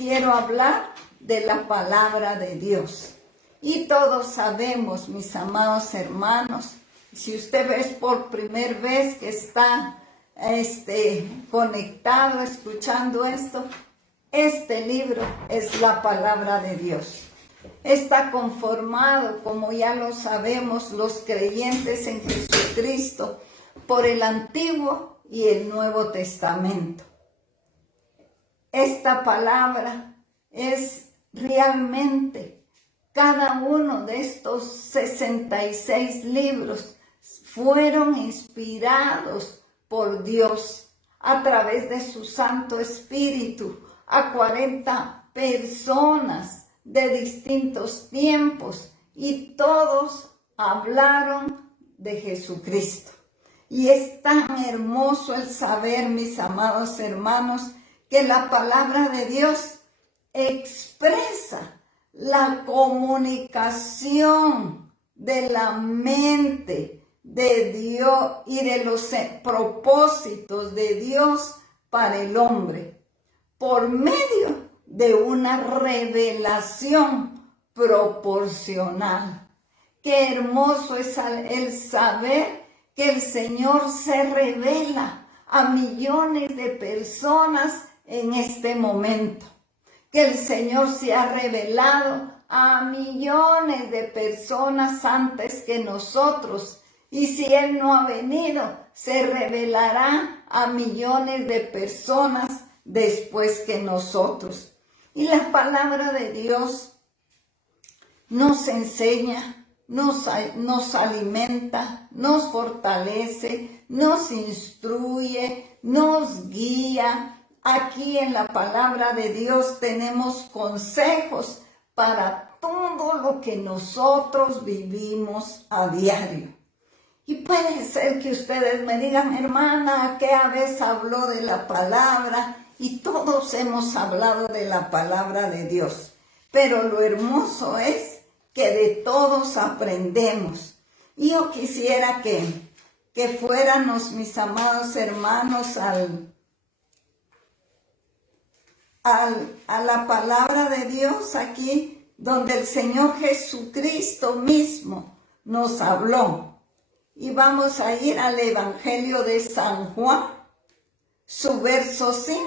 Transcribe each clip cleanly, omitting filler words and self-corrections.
quiero hablar de la palabra de Dios. Y todos sabemos, mis amados hermanos, si usted es por primera vez que está conectado, escuchando esto, este libro es la palabra de Dios. Está conformado, como ya lo sabemos, los creyentes en Jesucristo, por el Antiguo y el Nuevo Testamento. Esta palabra es realmente, cada uno de estos 66 libros fueron inspirados por Dios a través de su Santo Espíritu a 40 personas de distintos tiempos, y todos hablaron de Jesucristo. Y es tan hermoso el saber, mis amados hermanos, que la palabra de Dios expresa la comunicación de la mente de Dios y de los propósitos de Dios para el hombre, por medio de una revelación proporcional. Qué hermoso es el saber que el Señor se revela a millones de personas en este momento. Que el Señor se ha revelado a millones de personas antes que nosotros. Y si Él no ha venido, se revelará a millones de personas después que nosotros. Y la palabra de Dios nos enseña, nos alimenta, nos fortalece, nos instruye, nos guía. Aquí en la palabra de Dios tenemos consejos para todo lo que nosotros vivimos a diario. Y puede ser que ustedes me digan, hermana, ¿qué vez habló de la palabra? Y todos hemos hablado de la palabra de Dios. Pero lo hermoso es que de todos aprendemos. Y yo quisiera que fuéramos, mis amados hermanos, a la palabra de Dios aquí, donde el Señor Jesucristo mismo nos habló. Y vamos a ir al Evangelio de San Juan, su verso 5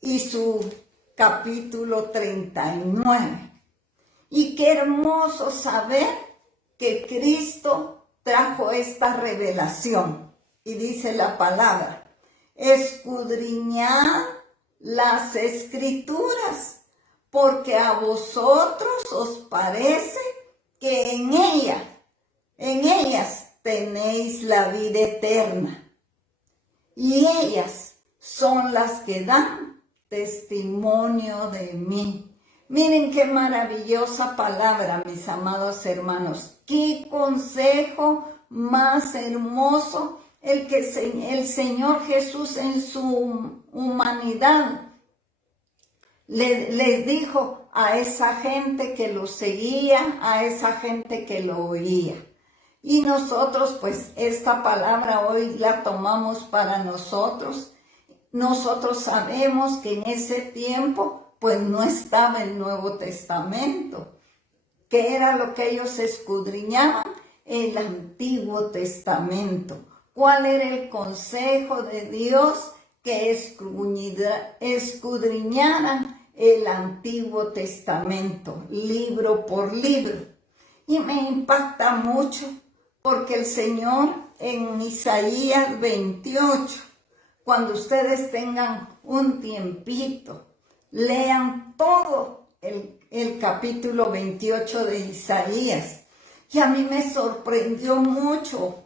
y su capítulo 39. Y qué hermoso saber que Cristo trajo esta revelación. Y dice la palabra, escudriñad las Escrituras, porque a vosotros os parece que en ellas tenéis la vida eterna, y ellas son las que dan testimonio de mí. Miren qué maravillosa palabra, mis amados hermanos. Qué consejo más hermoso el que el Señor Jesús en su humanidad les dijo a esa gente que lo seguía, a esa gente que lo oía. Y nosotros, pues, esta palabra hoy la tomamos para nosotros. Nosotros sabemos que en ese tiempo, pues, no estaba el Nuevo Testamento. ¿Qué era lo que ellos escudriñaban? El Antiguo Testamento. ¿Cuál era el consejo de Dios? Que escudriñaran el Antiguo Testamento, libro por libro. Y me impacta mucho, porque el Señor en Isaías 28, cuando ustedes tengan un tiempito, lean todo el capítulo 28 de Isaías. Y a mí me sorprendió mucho,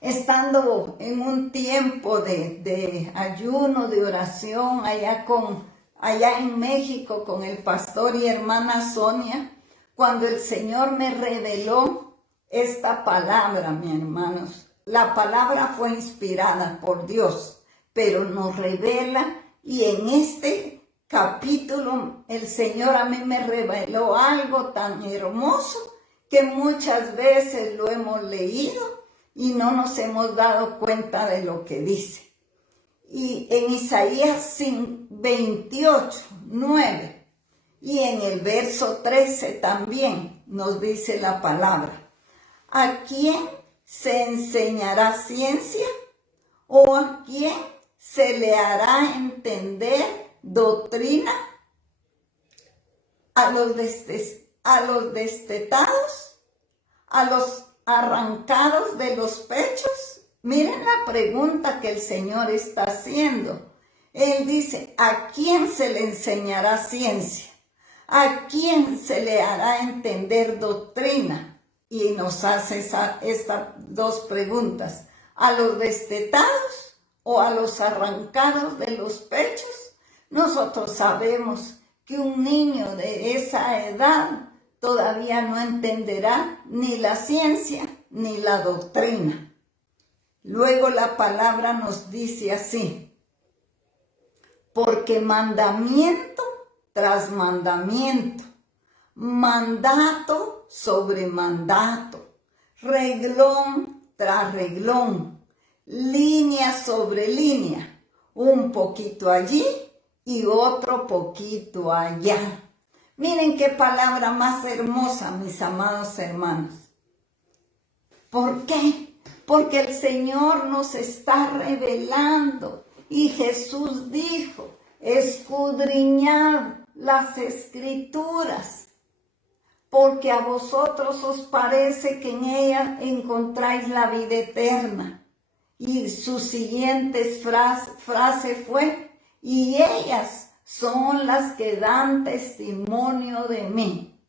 estando en un tiempo de ayuno, de oración, allá en México con el pastor y hermana Sonia, cuando el Señor me reveló esta palabra, mis hermanos. La palabra fue inspirada por Dios, pero nos revela, y en este capítulo el Señor a mí me reveló algo tan hermoso que muchas veces lo hemos leído y no nos hemos dado cuenta de lo que dice. y en Isaías 28, 9, y en el verso 13 también nos dice la palabra: ¿a quién se enseñará ciencia? ¿O a quién se le hará entender doctrina? ¿A los destetados? ¿A los arrancados de los pechos? Miren la pregunta que el Señor está haciendo. Él dice: ¿a quién se le enseñará ciencia? ¿A quién se le hará entender doctrina? Y nos hace estas dos preguntas: ¿a los destetados o a los arrancados de los pechos? Nosotros sabemos que un niño de esa edad todavía no entenderá ni la ciencia ni la doctrina. Luego la palabra nos dice así: porque mandamiento tras mandamiento, mandato sobre mandato, reglón tras reglón, línea sobre línea, un poquito allí y otro poquito allá. Miren qué palabra más hermosa, mis amados hermanos. ¿Por qué? Porque el Señor nos está revelando, y Jesús dijo: escudriñad las Escrituras, porque a vosotros os parece que en ellas encontráis la vida eterna. Y su siguiente frase fue: y ellas son las que dan testimonio de mí.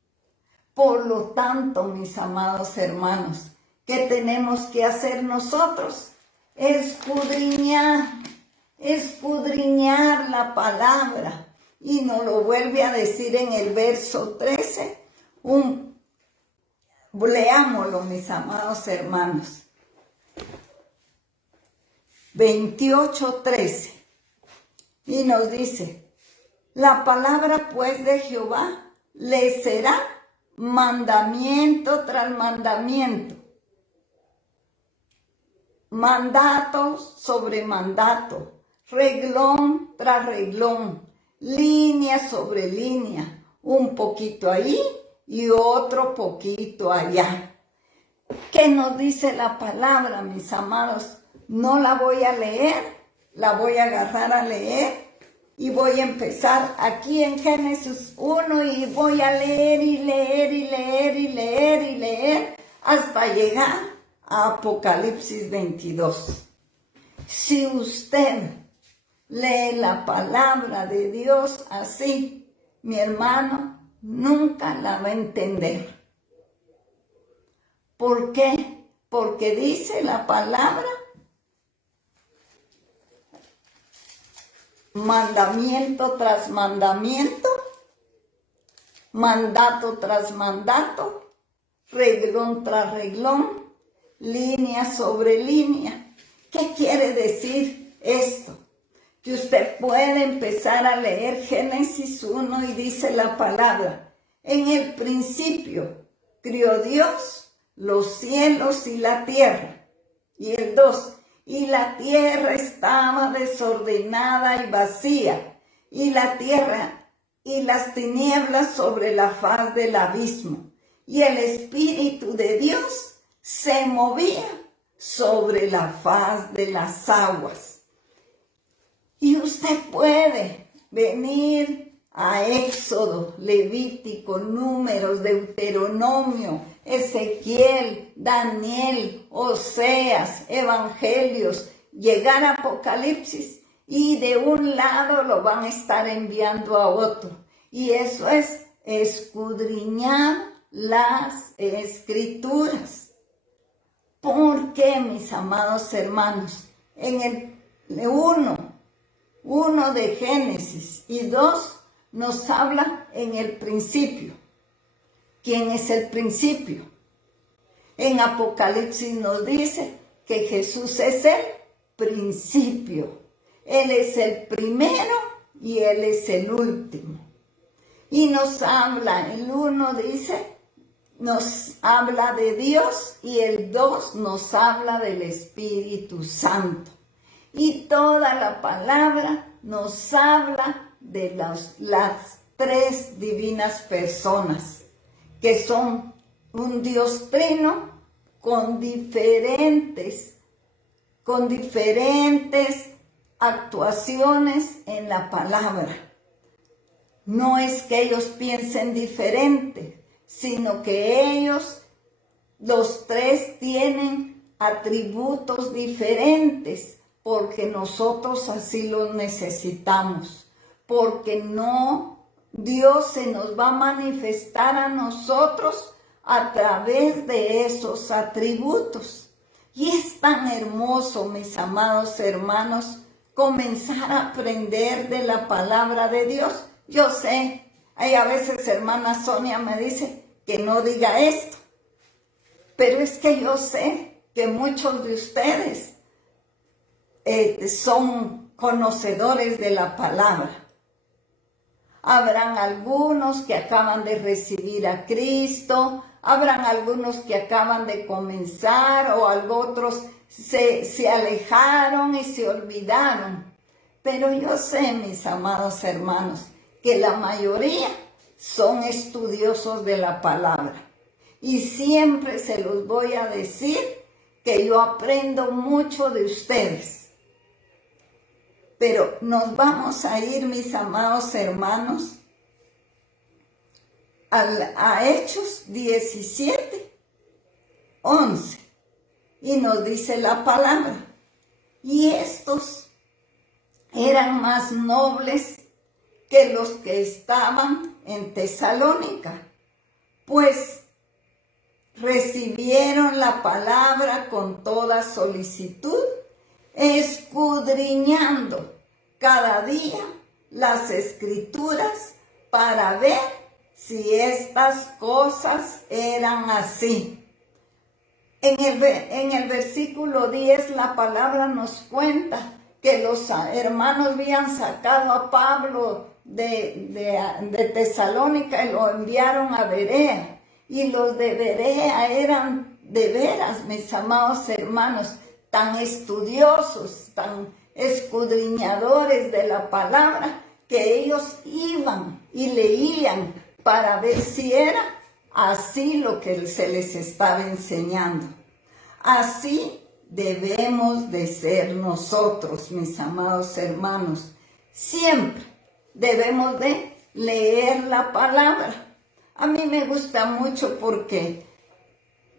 Por lo tanto, mis amados hermanos, ¿qué tenemos que hacer nosotros? Escudriñar la palabra. Y nos lo vuelve a decir en el verso 13. Leámoslo, mis amados hermanos. 28:13. Y nos dice: la palabra pues de Jehová le será mandamiento tras mandamiento, mandato sobre mandato, reglón tras reglón, línea sobre línea, un poquito ahí y otro poquito allá. ¿Qué nos dice la palabra, mis amados? No la voy a leer, la voy a agarrar a leer y voy a empezar aquí en Génesis 1 y voy a leer y leer y leer y leer y leer hasta llegar a Apocalipsis 22. Si usted lee la palabra de Dios así, mi hermano, nunca la va a entender. ¿Por qué? Porque dice la palabra: mandamiento tras mandamiento, mandato tras mandato, reglón tras reglón, línea sobre línea. ¿Qué quiere decir esto? Que usted puede empezar a leer Génesis 1 y dice la palabra: en el principio crió Dios los cielos y la tierra. Y el 2: y la tierra estaba desordenada y vacía, y la tierra y las tinieblas sobre la faz del abismo, y el Espíritu de Dios se movía sobre la faz de las aguas. Y usted puede venir a Éxodo, Levítico, Números, Deuteronomio, Ezequiel, Daniel, Oseas, Evangelios, llegar a Apocalipsis, y de un lado lo van a estar enviando a otro. Y eso es escudriñar las Escrituras. ¿Por qué, mis amados hermanos? En el 1 de Génesis y 2 nos habla en el principio. ¿Quién es el principio? En Apocalipsis nos dice que Jesús es el principio. Él es el primero y Él es el último. Y nos habla, el 1 dice, nos habla de Dios, y el 2 nos habla del Espíritu Santo. Y toda la palabra nos habla de las tres divinas personas, que son un Dios trino con diferentes actuaciones en la palabra. No es que ellos piensen diferente, sino que ellos, los tres, tienen atributos diferentes, porque nosotros así los necesitamos, porque Dios se nos va a manifestar a nosotros a través de esos atributos. Y es tan hermoso, mis amados hermanos, comenzar a aprender de la palabra de Dios. Yo sé, hay a veces hermana Sonia me dice que no diga esto, pero es que yo sé que muchos de ustedes son conocedores de la palabra. Habrán algunos que acaban de recibir a Cristo, habrán algunos que acaban de comenzar, o otros se alejaron y se olvidaron. Pero yo sé, mis amados hermanos, que la mayoría son estudiosos de la palabra. Y siempre se los voy a decir que yo aprendo mucho de ustedes. Pero nos vamos a ir, mis amados hermanos, a Hechos 17:11. Y nos dice la palabra: y estos eran más nobles que los que estaban en Tesalónica, pues recibieron la palabra con toda solicitud, escudriñando cada día las Escrituras para ver si estas cosas eran así. En el versículo 10 la palabra nos cuenta que los hermanos habían sacado a Pablo de Tesalónica y lo enviaron a Berea. Y los de Berea eran de veras, mis amados hermanos, tan estudiosos, tan escudriñadores de la palabra, que ellos iban y leían para ver si era así lo que se les estaba enseñando. Así debemos de ser nosotros, mis amados hermanos. Siempre debemos de leer la palabra. A mí me gusta mucho porque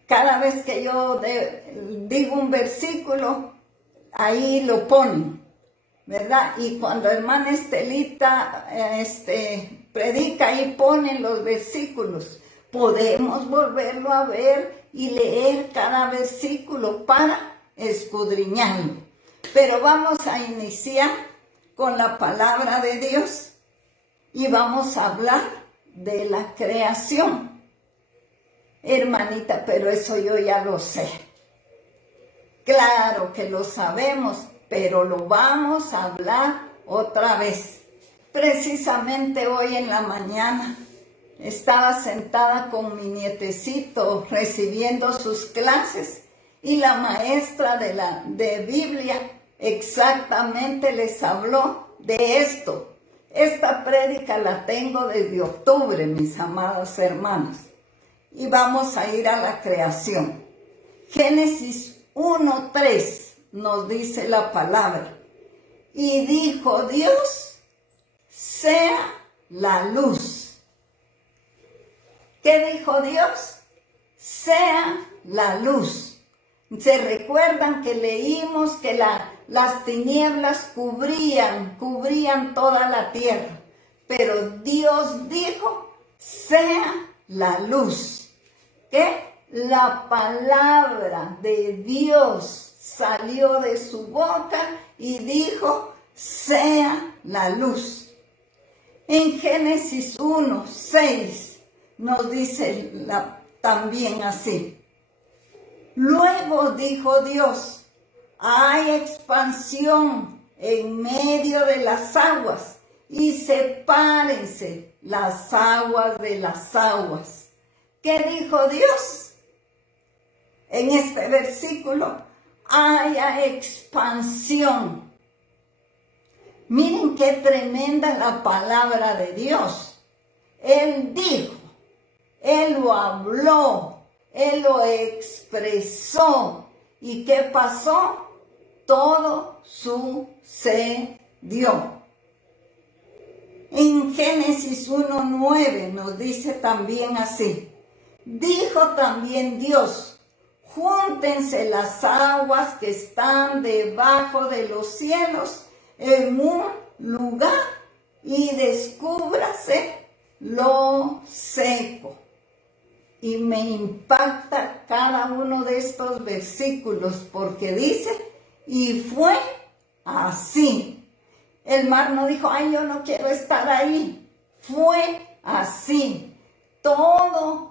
cada vez que yo digo un versículo, ahí lo ponen, ¿verdad? Y cuando hermana Estelita predica, ahí ponen los versículos. Podemos volverlo a ver y leer cada versículo para escudriñarlo. Pero vamos a iniciar con la palabra de Dios y vamos a hablar de la creación. Hermanita, pero eso yo ya lo sé. Claro que lo sabemos, pero lo vamos a hablar otra vez. Precisamente hoy en la mañana estaba sentada con mi nietecito recibiendo sus clases y la maestra de Biblia exactamente les habló de esto. Esta prédica la tengo desde octubre, mis amados hermanos. Y vamos a ir a la creación. Génesis 1:3 nos dice la palabra: y dijo Dios, sea la luz. ¿Qué dijo Dios? Sea la luz. ¿Se recuerdan que leímos que las tinieblas cubrían toda la tierra? Pero Dios dijo, sea la luz. ¿Qué? La palabra de Dios salió de su boca y dijo, sea la luz. En Génesis 1:6 nos dice también así: luego dijo Dios, hay expansión en medio de las aguas y sepárense las aguas de las aguas. ¿Qué dijo Dios? En este versículo, haya expansión. Miren qué tremenda la palabra de Dios. Él dijo, Él lo habló, Él lo expresó. ¿Y qué pasó? Todo sucedió. En Génesis 1:9 nos dice también así. Dijo también Dios, júntense las aguas que están debajo de los cielos en un lugar y descúbrase lo seco. Y me impacta cada uno de estos versículos porque dice, y fue así. El mar no dijo, ay, yo no quiero estar ahí. Fue así. Todo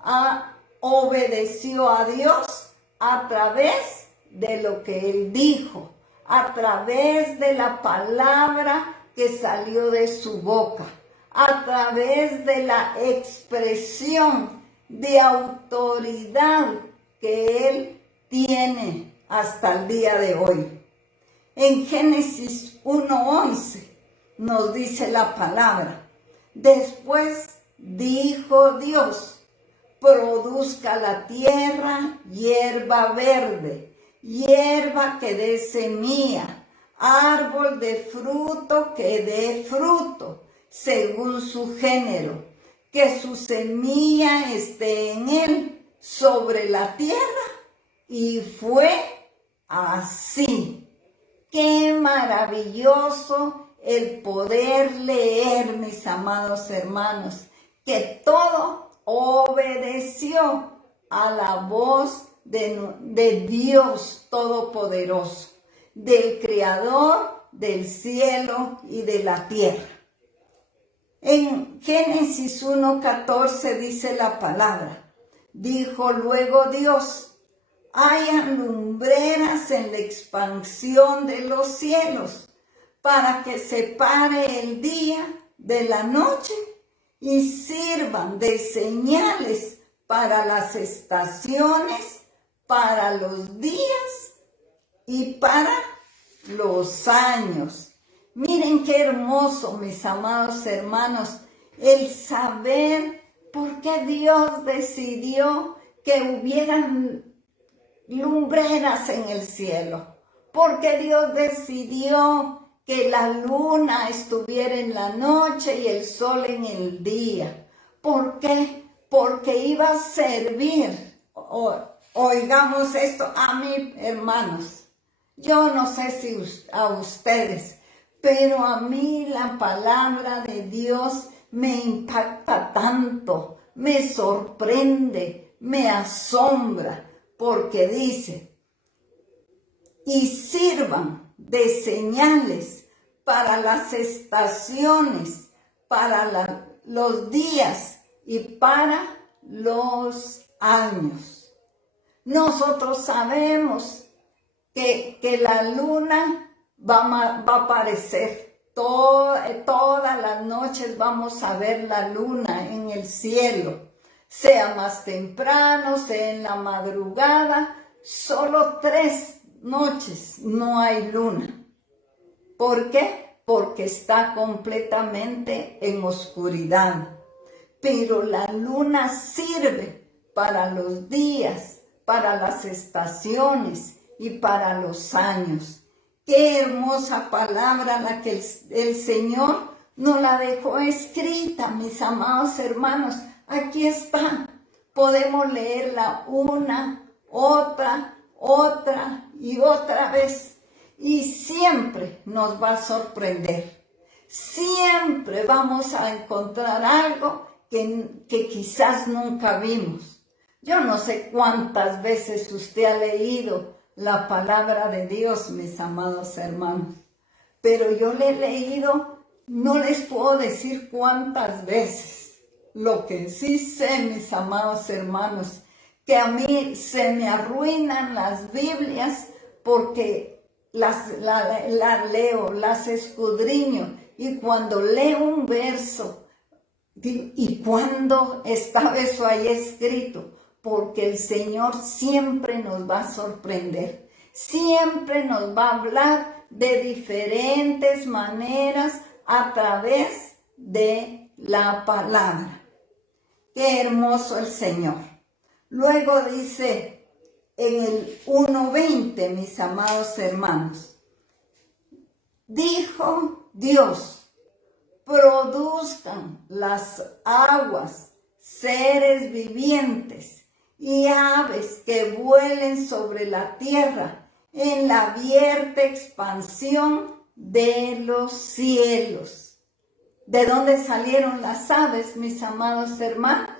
obedeció a Dios a través de lo que Él dijo, a través de la palabra que salió de su boca, a través de la expresión de autoridad que Él tiene hasta el día de hoy. En Génesis 1:11 nos dice la palabra, después dijo Dios, produzca la tierra hierba verde, hierba que dé semilla, árbol de fruto que dé fruto, según su género, que su semilla esté en él sobre la tierra. Y fue así. Qué maravilloso el poder leer, mis amados hermanos, que todo obedeció a la voz de Dios Todopoderoso, del Creador del cielo y de la tierra. En Génesis 1:14 dice la palabra, dijo luego Dios, hayan lumbreras en la expansión de los cielos, para que separe el día de la noche y sirvan de señales para las estaciones, para los días y para los años. Miren qué hermoso, mis amados hermanos, el saber por qué Dios decidió que hubieran lumbreras en el cielo, porque Dios decidió que la luna estuviera en la noche y el sol en el día. ¿Por qué? Porque iba a servir, oigamos esto a mí, hermanos, yo no sé si a ustedes, pero a mí la palabra de Dios me impacta tanto, me sorprende, me asombra, porque dice, y sirvan de señales para las estaciones, para los días y para los años. Nosotros sabemos que la luna va a aparecer. Todas las noches vamos a ver la luna en el cielo. Sea más temprano, sea en la madrugada, solo 3 noches no hay luna. ¿Por qué? Porque está completamente en oscuridad. Pero la luna sirve para los días, para las estaciones y para los años. Qué hermosa palabra la que el Señor nos la dejó escrita, mis amados hermanos. Aquí está, podemos leerla una, otra y otra vez. Y siempre nos va a sorprender. Siempre vamos a encontrar algo que quizás nunca vimos. Yo no sé cuántas veces usted ha leído la palabra de Dios, mis amados hermanos. Pero yo le he leído, no les puedo decir cuántas veces. Lo que sí sé, mis amados hermanos, que a mí se me arruinan las Biblias porque las leo, las escudriño, y cuando leo un verso, ¿y cuándo estaba eso ahí escrito? Porque el Señor siempre nos va a sorprender, siempre nos va a hablar de diferentes maneras a través de la palabra. Qué hermoso el Señor. Luego dice en el 1:20, mis amados hermanos, dijo Dios, produzcan las aguas seres vivientes y aves que vuelen sobre la tierra en la abierta expansión de los cielos. ¿De dónde salieron las aves, mis amados hermanos?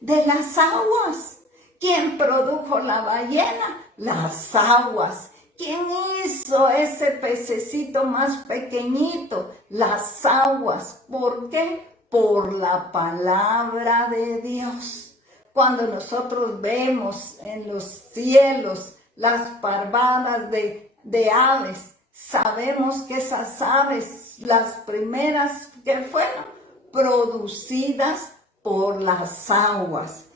De las aguas. ¿Quién produjo la ballena? Las aguas. ¿Quién hizo ese pececito más pequeñito? Las aguas. ¿Por qué? Por la palabra de Dios. Cuando nosotros vemos en los cielos las parvadas de aves, sabemos que esas aves, las primeras que fueron producidas por las aguas.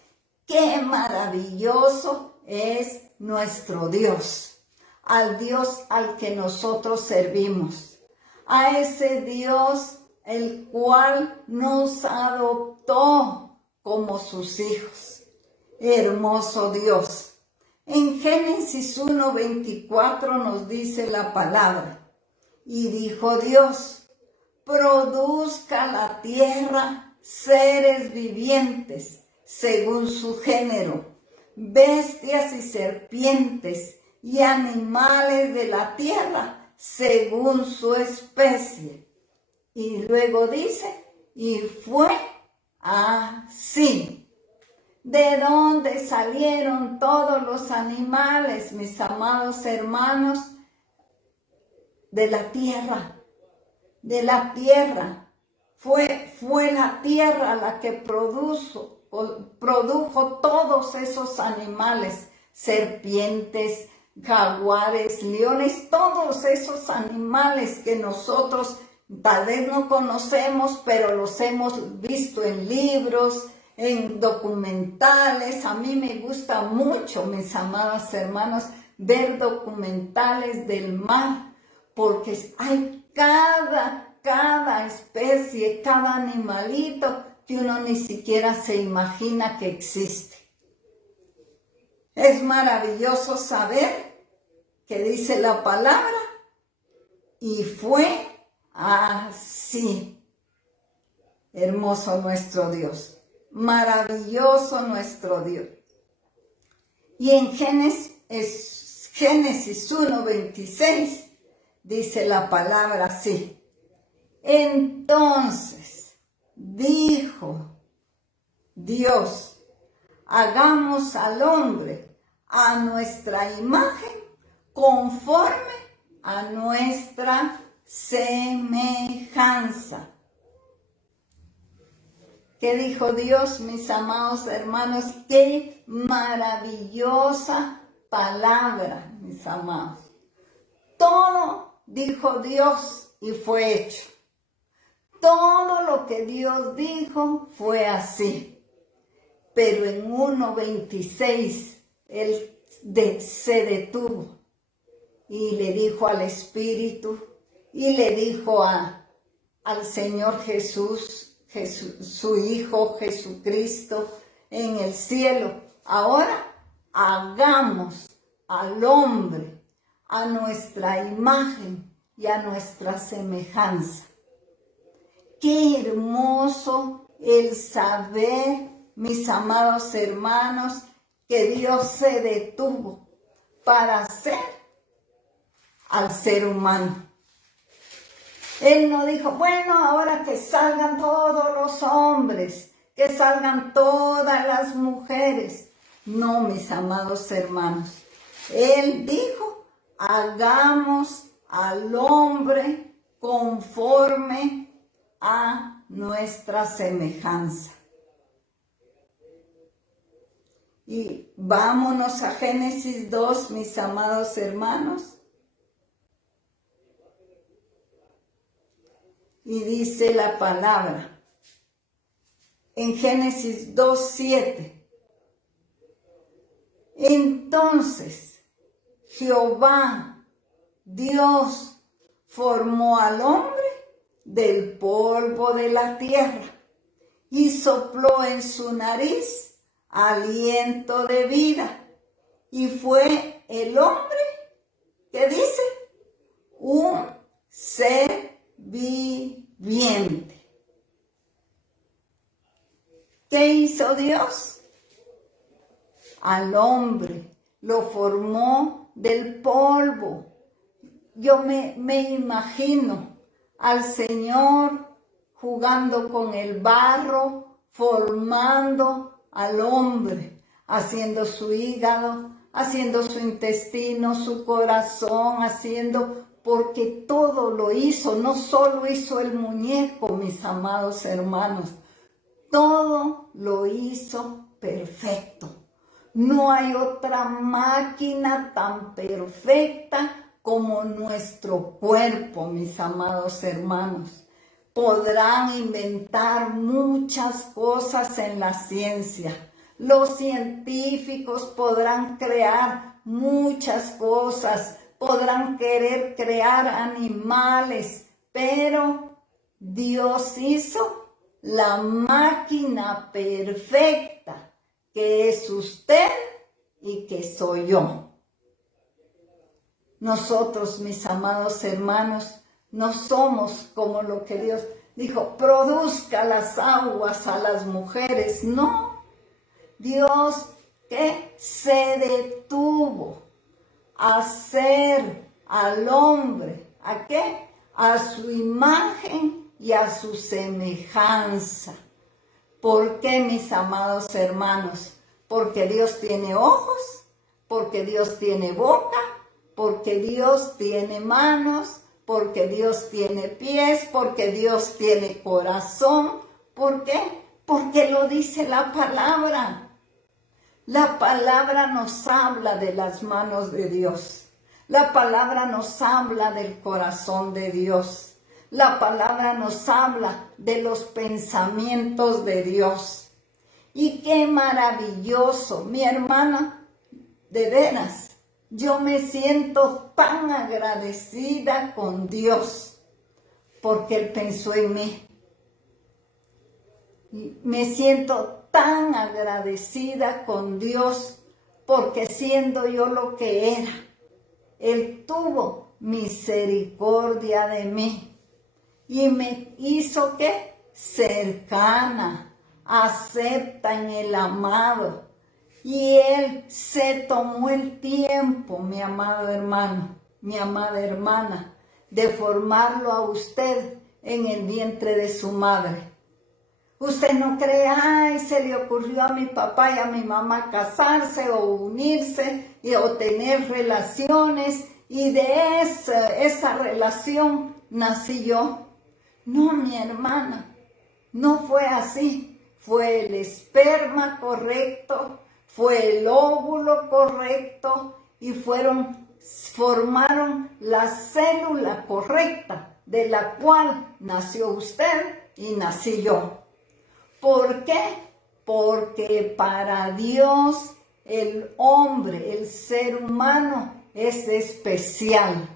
¡Qué maravilloso es nuestro Dios! Al Dios al que nosotros servimos. A ese Dios el cual nos adoptó como sus hijos. Hermoso Dios. En Génesis 1:24 nos dice la palabra. Y dijo Dios, produzca la tierra seres vivientes según su género, bestias y serpientes y animales de la tierra según su especie. Y luego dice, y fue así. ¿De dónde salieron todos los animales, mis amados hermanos? De la tierra, de la tierra. Fue la tierra la que produjo todos esos animales, serpientes, jaguares, leones, todos esos animales que nosotros tal vez no conocemos, pero los hemos visto en libros, en documentales. A mí me gusta mucho, mis amados hermanos, ver documentales del mar, porque hay cada especie, cada animalito que uno ni siquiera se imagina que existe. Es maravilloso saber que dice la palabra, y fue así. Hermoso nuestro Dios, maravilloso nuestro Dios. Y en Génesis 1:26 dice la palabra así. Entonces dijo Dios, hagamos al hombre a nuestra imagen, conforme a nuestra semejanza. ¿Qué dijo Dios, mis amados hermanos? Qué maravillosa palabra, mis amados. Todo dijo Dios y fue hecho. Todo lo que Dios dijo fue así. Pero en 1:26 Él se detuvo y le dijo al Espíritu y le dijo al Señor Jesús, su Hijo Jesucristo en el cielo, ahora hagamos al hombre a nuestra imagen y a nuestra semejanza. Qué hermoso el saber, mis amados hermanos, que Dios se detuvo para hacer al ser humano. Él no dijo, bueno, ahora que salgan todos los hombres, que salgan todas las mujeres. No, mis amados hermanos. Él dijo, hagamos al hombre conforme a nuestra semejanza. Y vámonos a Génesis 2, mis amados hermanos. Y dice la palabra en Génesis 2:7. Entonces Jehová, Dios, formó al hombre del polvo de la tierra y sopló en su nariz aliento de vida. Y fue el hombre, ¿qué dice? Un ser viviente. ¿Qué hizo Dios? Al hombre lo formó del polvo. Yo me imagino al Señor jugando con el barro, formando al hombre, haciendo su hígado, haciendo su intestino, su corazón, porque todo lo hizo, no solo hizo el muñeco, mis amados hermanos, todo lo hizo perfecto. No hay otra máquina tan perfecta como nuestro cuerpo, mis amados hermanos. Podrán inventar muchas cosas en la ciencia. Los científicos podrán crear muchas cosas, podrán querer crear animales, pero Dios hizo la máquina perfecta, que es usted y que soy yo. Nosotros, mis amados hermanos, no somos como lo que Dios dijo, produzca las aguas a las mujeres. No, Dios que se detuvo a hacer al hombre, ¿a qué? A su imagen y a su semejanza. ¿Por qué, mis amados hermanos? Porque Dios tiene ojos, porque Dios tiene boca, porque Dios tiene manos, porque Dios tiene pies, porque Dios tiene corazón. ¿Por qué? Porque lo dice la palabra. La palabra nos habla de las manos de Dios. La palabra nos habla del corazón de Dios. La palabra nos habla de los pensamientos de Dios. Y qué maravilloso, mi hermana, de veras, yo me siento tan agradecida con Dios porque Él pensó en mí. Me siento tan agradecida con Dios porque siendo yo lo que era, Él tuvo misericordia de mí y me hizo ¿qué? Cercana, acepta en el amado. Y Él se tomó el tiempo, mi amado hermano, mi amada hermana, de formarlo a usted en el vientre de su madre. Usted no cree, ay, se le ocurrió a mi papá y a mi mamá casarse o unirse o tener relaciones y de esa relación nací yo. No, mi hermana, no fue así. Fue el esperma correcto, fue el óvulo correcto y formaron la célula correcta de la cual nació usted y nací yo. ¿Por qué? Porque para Dios el hombre, el ser humano es especial.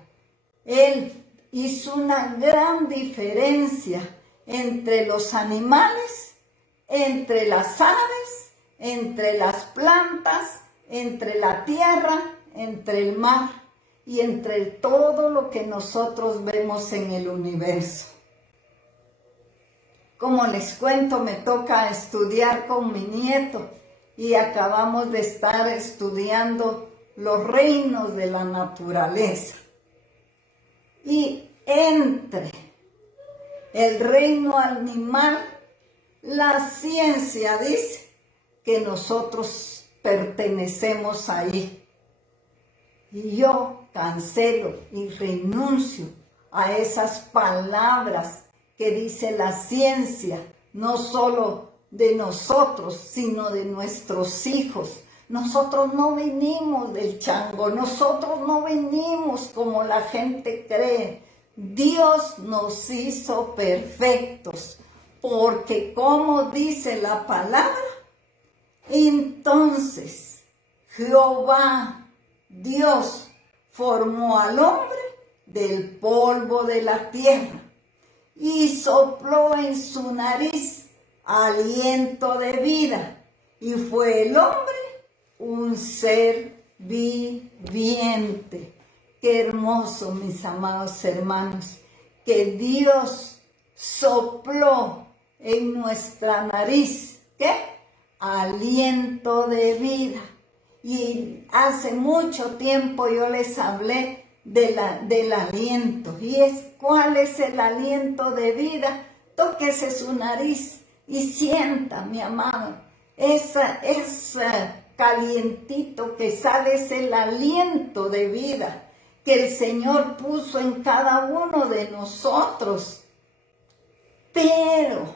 Él hizo una gran diferencia entre los animales, entre las aves, entre las plantas, entre la tierra, entre el mar y entre todo lo que nosotros vemos en el universo. Como les cuento, me toca estudiar con mi nieto y acabamos de estar estudiando los reinos de la naturaleza. Y entre el reino animal, la ciencia dice que nosotros pertenecemos ahí. Y yo cancelo y renuncio a esas palabras que dice la ciencia, no solo de nosotros, sino de nuestros hijos. Nosotros no venimos del chango, nosotros no venimos como la gente cree. Dios nos hizo perfectos, porque como dice la palabra, entonces Jehová, Dios, formó al hombre del polvo de la tierra y sopló en su nariz aliento de vida, y fue el hombre un ser viviente. Qué hermoso, mis amados hermanos, que Dios sopló en nuestra nariz, ¿qué? Aliento de vida. Y hace mucho tiempo yo les hablé del aliento. ¿Cuál es el aliento de vida? Tóquese su nariz y sienta, mi amado, esa calientito que sale, es el aliento de vida que el Señor puso en cada uno de nosotros. Pero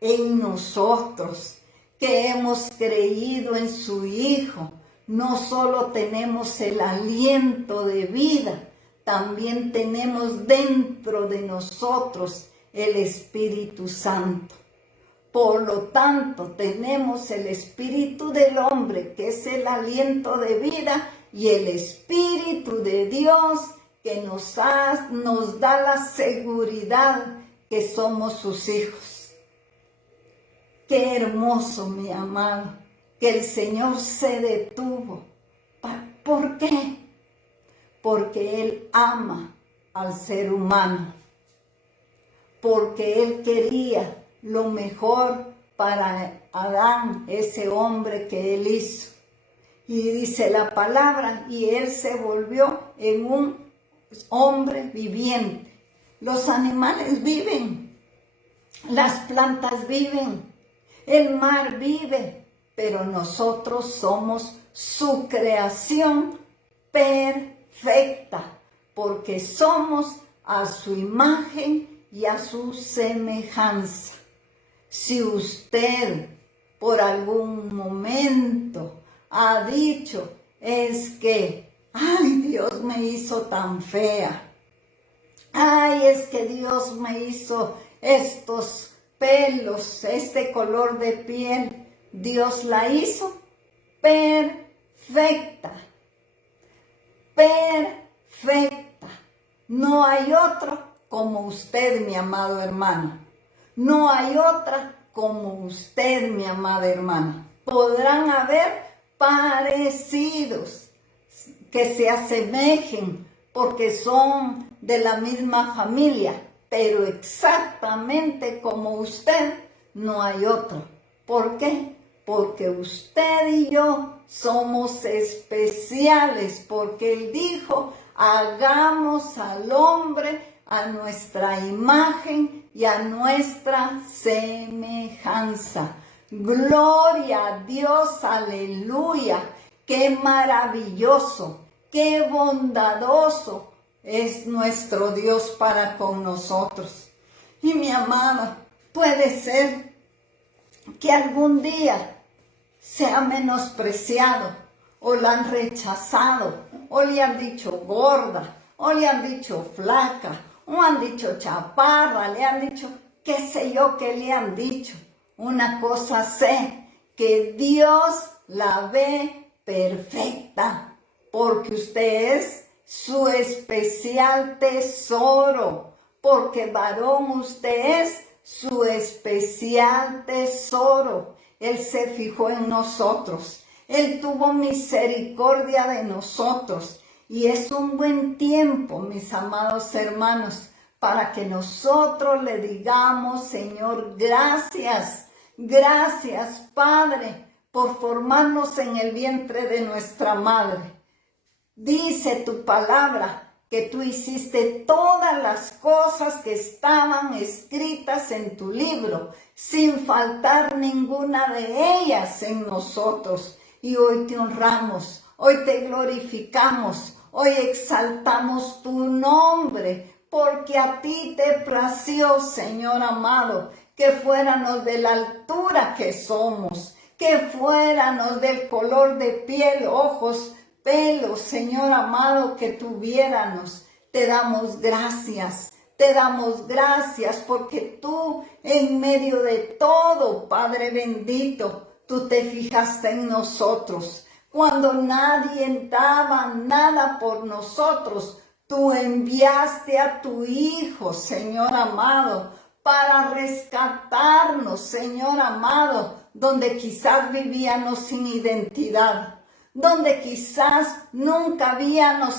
en nosotros que hemos creído en su Hijo, no solo tenemos el aliento de vida, también tenemos dentro de nosotros el Espíritu Santo. Por lo tanto, tenemos el Espíritu del hombre, que es el aliento de vida, y el Espíritu de Dios, que nos da la seguridad que somos sus hijos. Qué hermoso, mi amado, que el Señor se detuvo. ¿Por qué? Porque Él ama al ser humano. Porque Él quería lo mejor para Adán, ese hombre que Él hizo. Y dice la palabra, y Él se volvió en un hombre viviente. Los animales viven, las plantas viven, el mar vive, pero nosotros somos su creación perfecta, porque somos a su imagen y a su semejanza. Si usted por algún momento ha dicho, es que, ay, Dios me hizo tan fea, ay, es que Dios me hizo estos pelos, este color de piel, Dios la hizo perfecta, perfecta. No hay otro como usted, mi amado hermano. No hay otra como usted, mi amada hermana. Podrán haber parecidos que se asemejen porque son de la misma familia, pero exactamente como usted no hay otro. ¿Por qué? Porque usted y yo somos especiales, porque Él dijo, hagamos al hombre a nuestra imagen y a nuestra semejanza. Gloria a Dios, aleluya. Qué maravilloso, qué bondadoso es nuestro Dios para con nosotros. Y mi amada, puede ser que algún día sea menospreciado, o la han rechazado, o le han dicho gorda, o le han dicho flaca, o han dicho chaparra, le han dicho, qué sé yo qué le han dicho. Una cosa sé, que Dios la ve perfecta, porque usted es su especial tesoro, porque varón usted es su especial tesoro. Él se fijó en nosotros, Él tuvo misericordia de nosotros, y es un buen tiempo, mis amados hermanos, para que nosotros le digamos, Señor, gracias, gracias, Padre, por formarnos en el vientre de nuestra madre. Dice tu palabra que tú hiciste todas las cosas que estaban escritas en tu libro, sin faltar ninguna de ellas en nosotros. Y hoy te honramos, hoy te glorificamos, hoy exaltamos tu nombre, porque a ti te plació, Señor amado, que fuéramos de la altura que somos, que fuéramos del color de piel, ojos, pelos, Señor amado, que tuviéramos. Te damos gracias porque tú en medio de todo, Padre bendito, tú te fijaste en nosotros. Cuando nadie daba nada por nosotros, tú enviaste a tu Hijo, Señor amado, para rescatarnos, Señor amado, donde quizás vivíamos sin identidad, donde quizás nunca habíamos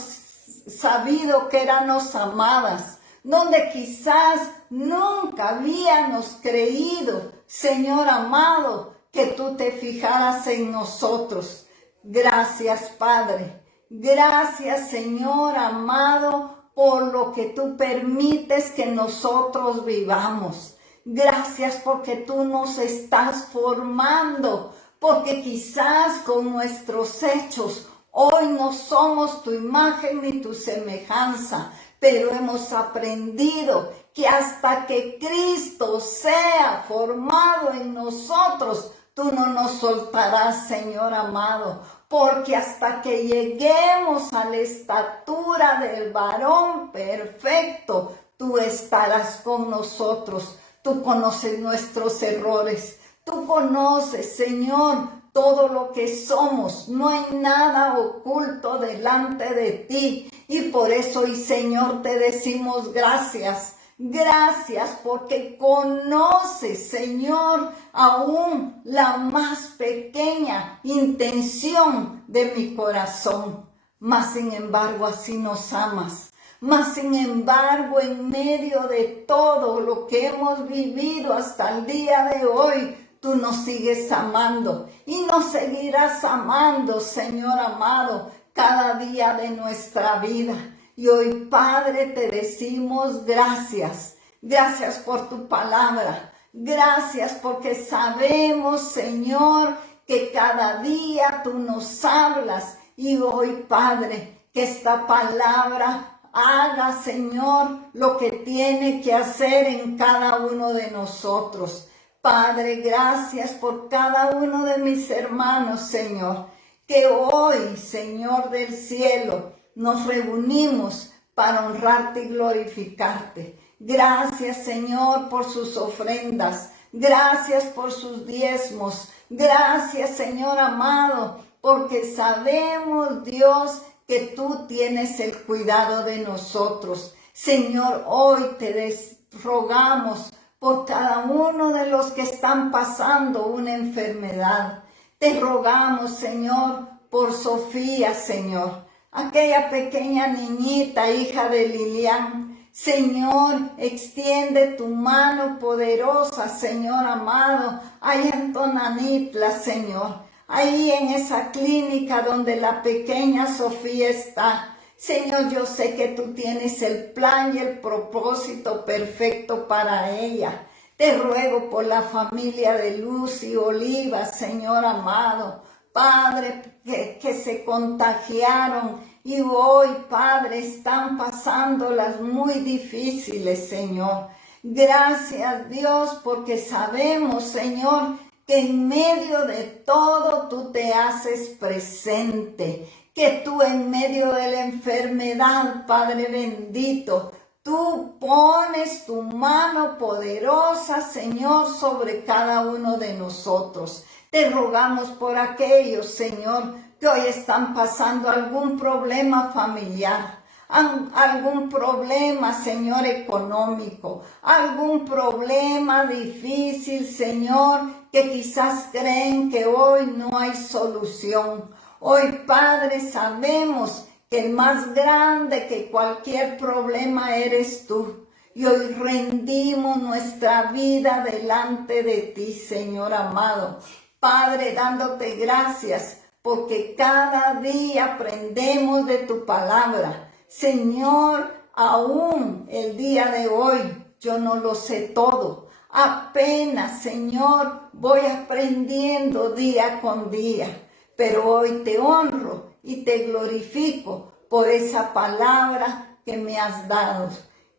sabido que éramos amadas, donde quizás nunca habíamos creído, Señor amado, que tú te fijaras en nosotros. Gracias, Padre. Gracias, Señor amado, por lo que tú permites que nosotros vivamos. Gracias porque tú nos estás formando, porque quizás con nuestros hechos hoy no somos tu imagen ni tu semejanza, pero hemos aprendido que hasta que Cristo sea formado en nosotros, tú no nos soltarás, Señor amado, porque hasta que lleguemos a la estatura del varón perfecto, tú estarás con nosotros. Tú conoces nuestros errores. Tú conoces, Señor, todo lo que somos. No hay nada oculto delante de ti. Y por eso hoy, Señor, te decimos gracias. Gracias porque conoces, Señor, aún la más pequeña intención de mi corazón. Mas, sin embargo, así nos amas. Mas, sin embargo, en medio de todo lo que hemos vivido hasta el día de hoy, tú nos sigues amando y nos seguirás amando, Señor amado, cada día de nuestra vida. Y hoy, Padre, te decimos gracias. Gracias por tu palabra. Gracias porque sabemos, Señor, que cada día tú nos hablas. Y hoy, Padre, que esta palabra haga, Señor, lo que tiene que hacer en cada uno de nosotros. Padre, gracias por cada uno de mis hermanos, Señor, que hoy, Señor del cielo, nos reunimos para honrarte y glorificarte. Gracias, Señor, por sus ofrendas. Gracias por sus diezmos. Gracias, Señor amado, porque sabemos, Dios, que tú tienes el cuidado de nosotros. Señor, hoy te rogamos por cada uno de los que están pasando una enfermedad. Te rogamos, Señor, por Sofía, Señor, aquella pequeña niñita, hija de Lilian. Señor, extiende tu mano poderosa, Señor amado, allá en Tonanitla, Señor, ahí en esa clínica donde la pequeña Sofía está. Señor, yo sé que tú tienes el plan y el propósito perfecto para ella. Te ruego por la familia de Luz y Oliva, Señor amado. Padre, que se contagiaron y hoy, Padre, están pasándolas muy difíciles, Señor. Gracias, Dios, porque sabemos, Señor, que en medio de todo tú te haces presente, que tú en medio de la enfermedad, Padre bendito, tú pones tu mano poderosa, Señor, sobre cada uno de nosotros. Te rogamos por aquellos, Señor, que hoy están pasando algún problema familiar, algún problema, Señor, económico, algún problema difícil, Señor, que quizás creen que hoy no hay solución. Hoy, Padre, sabemos que el más grande que cualquier problema eres tú. Y hoy rendimos nuestra vida delante de ti, Señor amado. Padre, dándote gracias porque cada día aprendemos de tu palabra. Señor, aún el día de hoy yo no lo sé todo. Apenas, Señor, voy aprendiendo día con día. Pero hoy te honro y te glorifico por esa palabra que me has dado.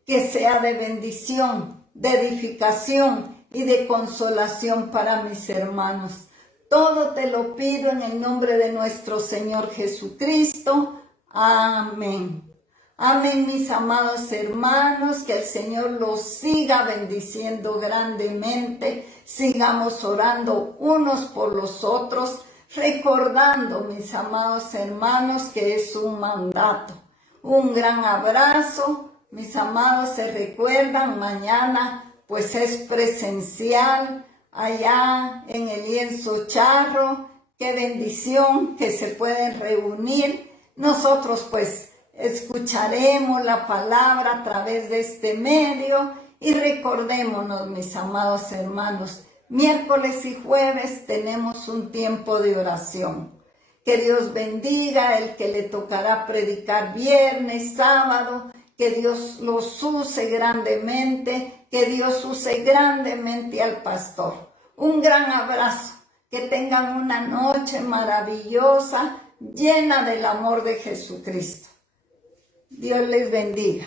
Que sea de bendición, de edificación y de consolación para mis hermanos. Todo te lo pido en el nombre de nuestro Señor Jesucristo. Amén. Amén, mis amados hermanos, que el Señor los siga bendiciendo grandemente. Sigamos orando unos por los otros. recordando, mis amados hermanos, que es un mandato. Un gran abrazo, mis amados, se recuerdan, mañana pues es presencial allá en el lienzo charro. Qué bendición que se pueden reunir. Nosotros pues escucharemos la palabra a través de este medio y recordémonos, mis amados hermanos, miércoles y jueves tenemos un tiempo de oración. Que Dios bendiga el que le tocará predicar viernes, sábado, que Dios los use grandemente, que Dios use grandemente al pastor. Un gran abrazo, que tengan una noche maravillosa, llena del amor de Jesucristo. Dios les bendiga.